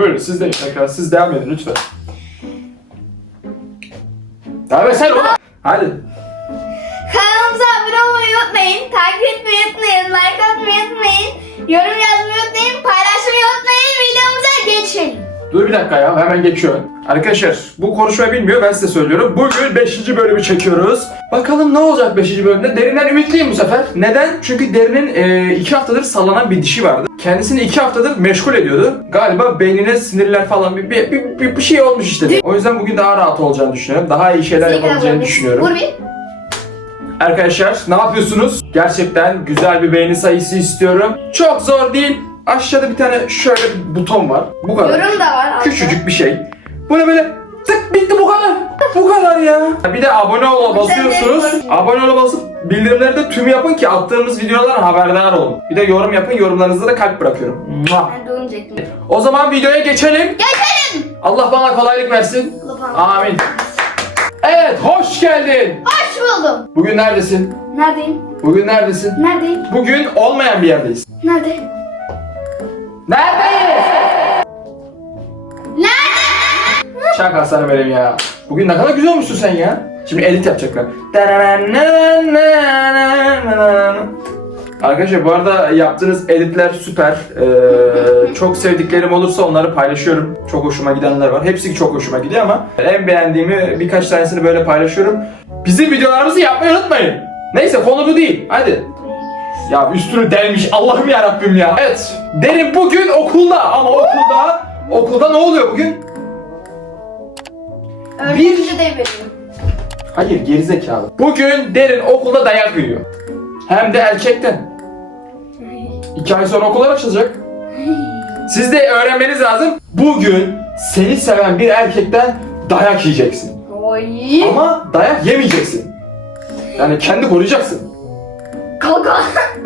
buyurun siz de tekrar siz devam edin lütfen. Abi sen oğlum. Hadi. Kanalımıza abone olmayı unutmayın. Takip etmeyi unutmayın. Like atmayı unutmayın. Yorum yazmayı Dur bir dakika ya hemen geçiyor. Arkadaşlar bu konuşmayı bilmiyor ben size söylüyorum. Bugün 5. bölümü çekiyoruz. Bakalım ne olacak 5. bölümde? Derinden ümitliyim bu sefer. Neden? Çünkü Derin'in 2 haftadır sallanan bir dişi vardı. Kendisini 2 haftadır meşgul ediyordu. Galiba beynine sinirler falan bir, bir, bir, bir, bir şey olmuş işte. O yüzden bugün daha rahat olacağını düşünüyorum. Daha iyi şeyler yapabileceğini düşünüyorum. Vur bir. Arkadaşlar ne yapıyorsunuz? Gerçekten güzel bir beğeni sayısı istiyorum. Çok zor değil. Aşağıda bir tane şöyle bir buton var. Bu kadar. Yorum da var. altta. Küçücük bir şey. Bunu böyle tık bitti bu kadar. Bu kadar ya. Bir de abone ol basıyorsunuz. Abone ol basıp bildirimleri de tüm yapın ki attığımız videolardan haberdar olun. Bir de yorum yapın. Yorumlarınızda da kalp bırakıyorum. Mua. Ben. O zaman videoya geçelim. Geçelim. Allah bana kolaylık versin. Amin. Evet, hoş geldin. Hoş buldum. Bugün neredesin? Neredeyim? Bugün neredesin? Neredeyim? Bugün olmayan bir yerdeyiz. Nerede? Neredeyiz? Nerede? Şaka sana benim ya. Bugün ne kadar güzel olmuşsun sen ya. Şimdi edit yapacaklar. Arkadaşlar bu arada yaptığınız editler süper. Ee, çok sevdiklerim olursa onları paylaşıyorum. Çok hoşuma gidenler var. Hepsi çok hoşuma gidiyor ama en beğendiğimi birkaç tanesini böyle paylaşıyorum. Bizim videolarımızı yapmayı unutmayın. Neyse konu bu değil. Hadi. Ya üstünü delmiş Allah'ım ya Rabbim ya. Evet. Derin bugün okulda ama okulda okulda ne oluyor bugün? Öğrenci de veriyorum. Hayır gerizekalı. Bugün Derin okulda dayak yiyor. Hem de erkekten. İki ay sonra okullar açılacak. Siz de öğrenmeniz lazım. Bugün seni seven bir erkekten dayak yiyeceksin. Oy. Ama dayak yemeyeceksin. Yani kendi koruyacaksın. Kavga.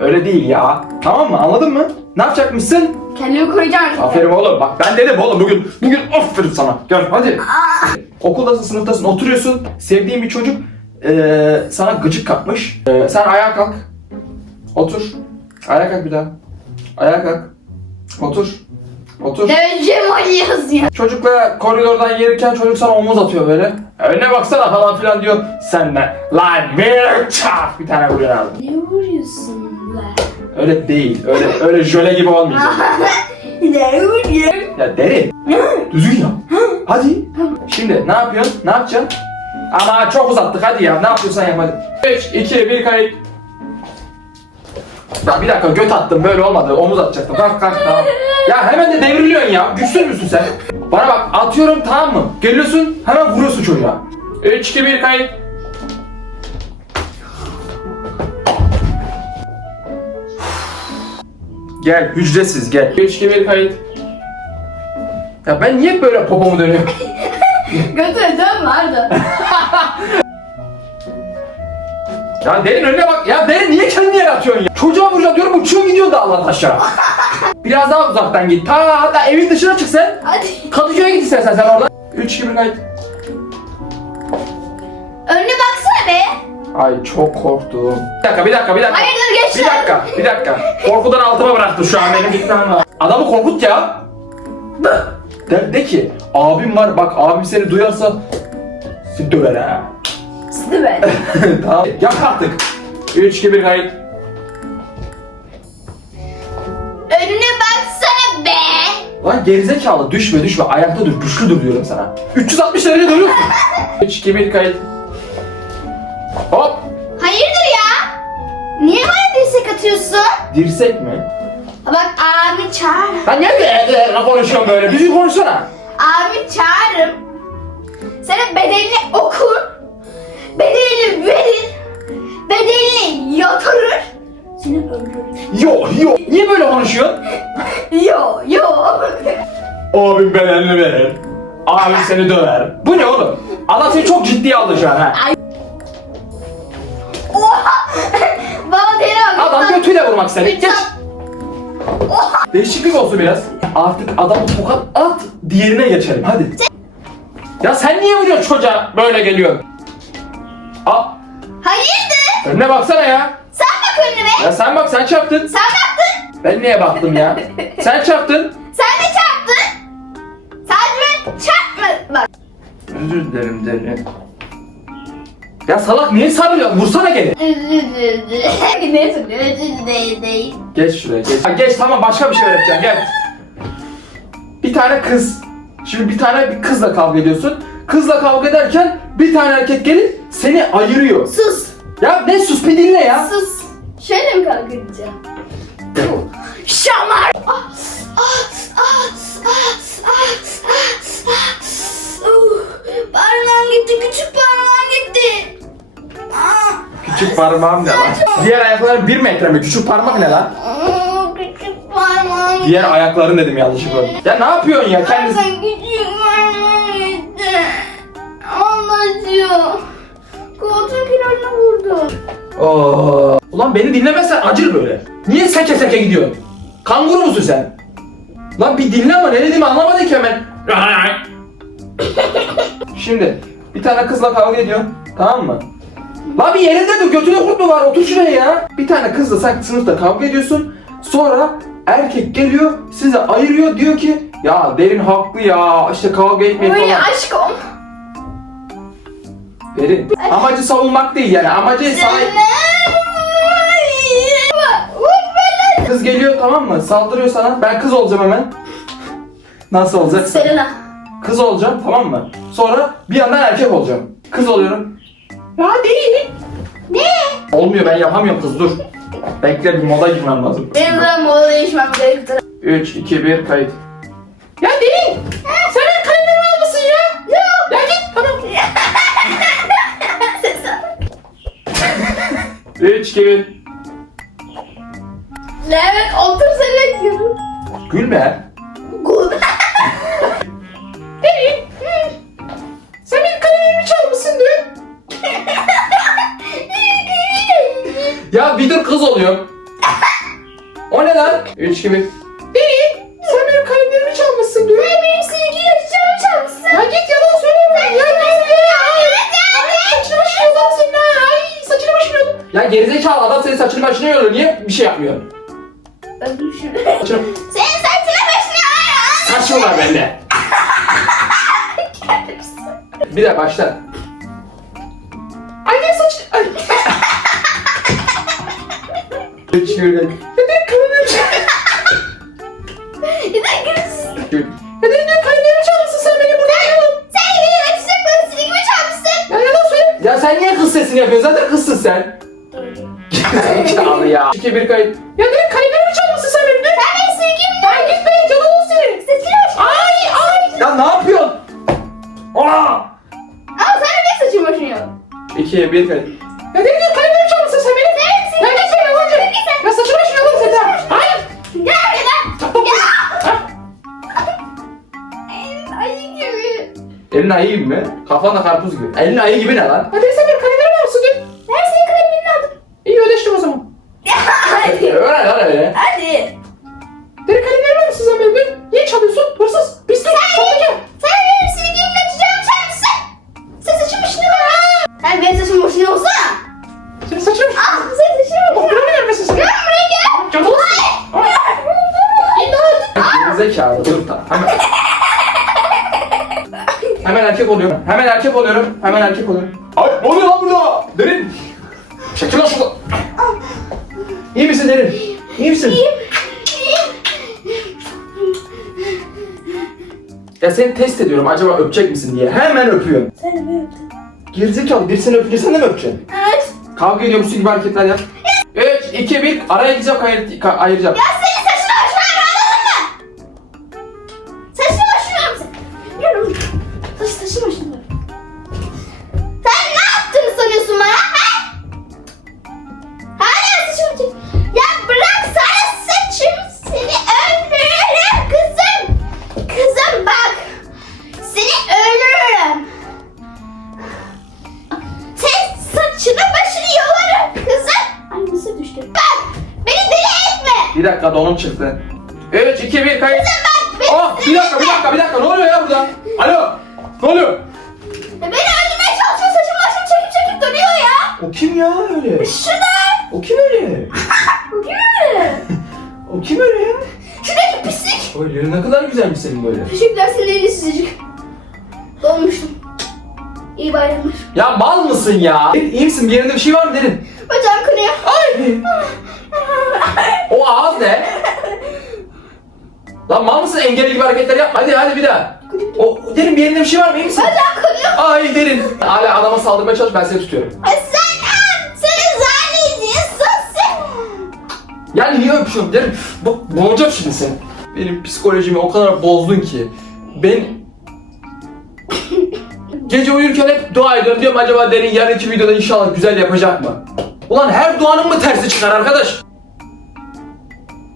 Öyle değil ya. Tamam mı? Anladın mı? Ne yapacakmışsın? Kendimi koruyacağım. Aferin oğlum. Bak ben dedim oğlum bugün bugün aferin sana. Gel hadi. Okuldasın, sınıftasın, oturuyorsun. Sevdiğin bir çocuk eee, sana gıcık kapmış. Eee, sen ayağa kalk. Otur. Ayağa kalk bir daha. Ayağa kalk. Otur. Otur. Döveceğim oynuyoruz ya. Çocukla koridordan gelirken çocuk sana omuz atıyor böyle. Önüne baksana falan filan diyor. Sen de lan bir çak bir tane vuruyor abi. Ne vuruyorsun? Öyle değil. Öyle öyle jöle gibi olmayacak. Ya derin. Düzgün ya. Hadi. Şimdi ne yapıyorsun? Ne yapacaksın? Ama çok uzattık hadi ya. Ne yapıyorsan yap hadi. 3, 2, 1 kayıt. Ya bir dakika göt attım böyle olmadı. Omuz atacaktım. Kalk kalk tamam. Ya hemen de devriliyorsun ya. Güçsüz müsün sen? Bana bak atıyorum tamam mı? Geliyorsun hemen vuruyorsun çocuğa. 3, 2, 1 kayıt. Gel hücresiz gel. 3, 2, 1 kayıt. Ya ben niye böyle popomu dönüyorum? Götüre dön vardı. Ya derin önüne bak. Ya derin niye kendini yere atıyorsun ya? Çocuğa vuracağım diyorum uçuyor gidiyor da Allah aşağı. Biraz daha uzaktan git. Ta hatta evin dışına çık sen. Hadi. Kadıköy'e git istersen sen oradan. 3 gibi kayıt. Ay çok korktum. Bir dakika bir dakika bir dakika. Hayırdır Bir gençler? dakika bir dakika. Korkudan altıma bıraktı şu an benim gitmem lazım. Adamı korkut ya. De, de ki abim var bak abim seni duyarsa seni döver ha. Sizi be. tamam. Yak artık. 3 gibi kayıt. Önüne baksana be. Lan gerizekalı düşme düşme ayakta dur güçlü dur diyorum sana. 360 derece dönüyorsun. 3 2 1 kayıt. Hop. Hayırdır ya? Niye bana dirsek atıyorsun? Dirsek mi? Bak abi çağır. Lan gel de ne konuşuyorsun böyle? Düzgün konuşsana. Abi çağırırım. Senin bedelini okur. Bedelini verir. Bedelini yatırır. Seni öldürür. Yo yo. Niye böyle konuşuyorsun? Yo yo. Abim bedelini verir. Abim seni döver. Bu ne oğlum? Adam seni çok ciddiye aldı şu an ha. Oha. Eliyle vurmak ister. Geç. Değişiklik olsun biraz. Artık adam tokat at diğerine geçelim hadi. Ya sen niye vuruyorsun çocuğa böyle geliyorsun? Al. Hayırdır? Önüne baksana ya. Sen bak önüme. Ya sen bak sen çarptın. Sen baktın. Ben niye baktım ya? sen çarptın. Sen de çarptın. Sen mi çarpma bak. Özür dilerim Deri. Ya salak niye sarılıyorsun? Vursana gene. Özür dilerim. Ne söylüyor? Özür dilerim. Geç şuraya geç. Ha, geç tamam başka bir şey öğreteceğim gel. Bir tane kız. Şimdi bir tane bir kızla kavga ediyorsun. Kızla kavga ederken bir tane erkek gelip seni ayırıyor. Sus. Ya ne sus bir dinle ya. Sus. Şöyle mi kavga edeceğim? Şamar. Ah, ah, ah, ah, ah, ah, ah. Uh, Parmağım gitti, küçük parmağım gitti. Ah, Küçük parmağım ne lan? Diğer ayakların bir metre mi? Küçük parmak ne lan? küçük parmağım gitti. Diğer ayakların dedim yanlışlıkla. Ya ne yapıyorsun ya kendisi? Parmağım küçük parmağım gitti. Anlatıyor. Koltuğun kenarına vurdu. Oo. Ulan beni dinlemezsen acır böyle. Niye seke seke gidiyorsun? Kanguru musun sen? Lan bir dinle ama ne dediğimi anlamadın ki hemen. Şimdi bir tane kızla kavga ediyorsun tamam mı? Lan bir yerinde dur götüne kurt mu var otur şuraya ya. Bir tane kızla sen sınıfta kavga ediyorsun. Sonra erkek geliyor sizi ayırıyor diyor ki ya derin haklı ya işte kavga etmeyin Öyle falan. aşkım. Derin amacı savunmak değil yani amacı sana... Kız geliyor tamam mı? Saldırıyor sana. Ben kız olacağım hemen. Nasıl olacak? Serena. Kız olacağım tamam mı? Sonra bir yandan erkek olacağım. Kız oluyorum. Ya değil. Ne? Olmuyor ben yapamıyorum kız dur. Bekle bir moda girmem lazım. Benim de moda değişmem gerektir. 3, 2, 1 kayıt. Ya Derin! Sen benim kalemimi almışsın ya! Yok. Ya git tamam. Ses al. 3, 2, 1. Evet otur seni bekliyorum. Gülme. Ya bir dur kız oluyor. O ne lan? 3 gibi. Deli, sen benim kalemlerimi çalmışsın dün. Sen benim silgi yaşayacağımı çalmışsın. Ya git yalan söyleme. Ya saçını saçını. Ya gerizekalı adam senin saçını başını yolluyor. Niye bir şey yapmıyor? Şunu. Saçını... Senin saçına başına var. Saçım var bende. Bir daha başla. Gibi. Neden kalemlerimi Neden gülüyorsun? Neden kalemlerimi çalmışsın sen beni burada? Sen benim açacakları silgimi çalmışsın. Ya yalan söyle. Ya sen niye kız sesini yapıyorsun? Zaten kızsın sen. Zekalı ya. 2 bir kayıt. Ya benim kalemlerimi çalmışsın sen benim. Sen benim silgimi Ya git be canım olsun. Saçını aç. Ay ay. Ya ne yapıyorsun? Aa. Ama sen niye saçın başını yok? 2 bir kayıt. Ya benim kalemlerimi Elin ayı gibi mi? Kafan da karpuz gibi. Elin ayı gibi ne lan? Hadi sen benim kalemlerimi almışsın diyor. Ben senin kalemini aldım. İyi ödeştim o zaman. Hadi. Öyle lan öyle. Hadi. Deri kalemlerimi almışsın sen benim. Niye çalıyorsun? Hırsız. Pislik. Sahtekar. Sen benim silgimle açacağımı çalmışsın. Sen saçın başını ver. Sen benim saçım başını olsana. Senin saçını... Ah sen saçını Bak buranı vermesin sen. Gel buraya gel. Canım olsun. İmdat. Gerizekalı dur tamam. Erkek oluyorum. Hemen erkek oluyorum. Hemen erkek oluyorum. Ay ne oluyor lan burada? Derin. Çekil lan şuradan. İyi misin Derin? İyi misin? Ya seni test ediyorum acaba öpecek misin diye. Hemen öpüyorum. Sen de mi öptün? Gerizekalı bir seni öpünce sen de mi öpeceksin? Evet. Kavga ediyormuşsun gibi hareketler yap. 3, 2, 1 araya gideceğim kayır, ka- ayıracağım. Ya senin Bir dakika donum çıktı. 3, 2, 1 kayıt. Oh bir dakika bir dakika bir dakika ne oluyor ya burada? Alo ne oluyor? Beni öldürmeye çalışıyor saçım başım çekip çekip dönüyor ya. O kim ya öyle? Şurada. O kim öyle? Bu kim? O kim öyle ya? Şuradaki pislik. Öyle ne kadar güzelmiş senin böyle. Teşekkürler senin elini sıcacık. Dolmuştum. İyi bayramlar. Ya mal mısın ya? İyi misin? Bir yerinde bir şey var mı derin? Bacağım kınıyor. Ay! O ağız ne? Lan mal mısın? Engelli gibi hareketler yapma. Hadi hadi bir daha. O derin bir yerinde bir şey var mı? İyi misin? Bacağım kınıyor. Ay derin. Hala adama saldırmaya çalış ben seni tutuyorum. Ay sen ah, seni zannediyorsun sen. Yani niye öpüşüyorum derin? Bak boğacağım şimdi seni. Benim psikolojimi o kadar bozdun ki. Ben Gece uyurken hep dua ediyorum diyorum acaba derin yarınki videoda inşallah güzel yapacak mı? Ulan her duanın mı tersi çıkar arkadaş?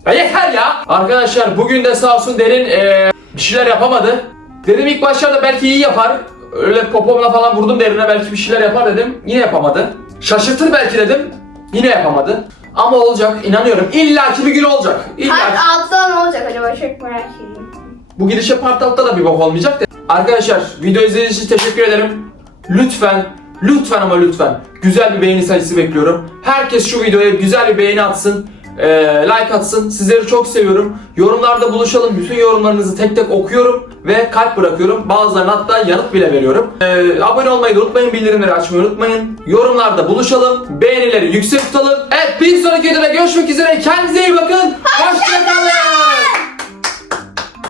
Ya yeter ya! Arkadaşlar bugün de sağ olsun derin eee, bir şeyler yapamadı. Dedim ilk başlarda belki iyi yapar. Öyle popomla falan vurdum derine belki bir şeyler yapar dedim. Yine yapamadı. Şaşırtır belki dedim. Yine yapamadı. Ama olacak inanıyorum. İlla ki bir gün olacak. İlla Part altta ne olacak acaba çok merak ediyorum. Bu gidişe part altta da bir bok olmayacak da. Arkadaşlar video izlediğiniz için teşekkür ederim. Lütfen, lütfen ama lütfen güzel bir beğeni sayısı bekliyorum. Herkes şu videoya güzel bir beğeni atsın. Eee, like atsın. Sizleri çok seviyorum. Yorumlarda buluşalım. Bütün yorumlarınızı tek tek okuyorum ve kalp bırakıyorum. Bazılarına hatta yanıt bile veriyorum. Eee, abone olmayı da unutmayın. Bildirimleri açmayı unutmayın. Yorumlarda buluşalım. Beğenileri yüksek tutalım. Evet bir sonraki videoda görüşmek üzere. Kendinize iyi bakın. Hoşçakalın.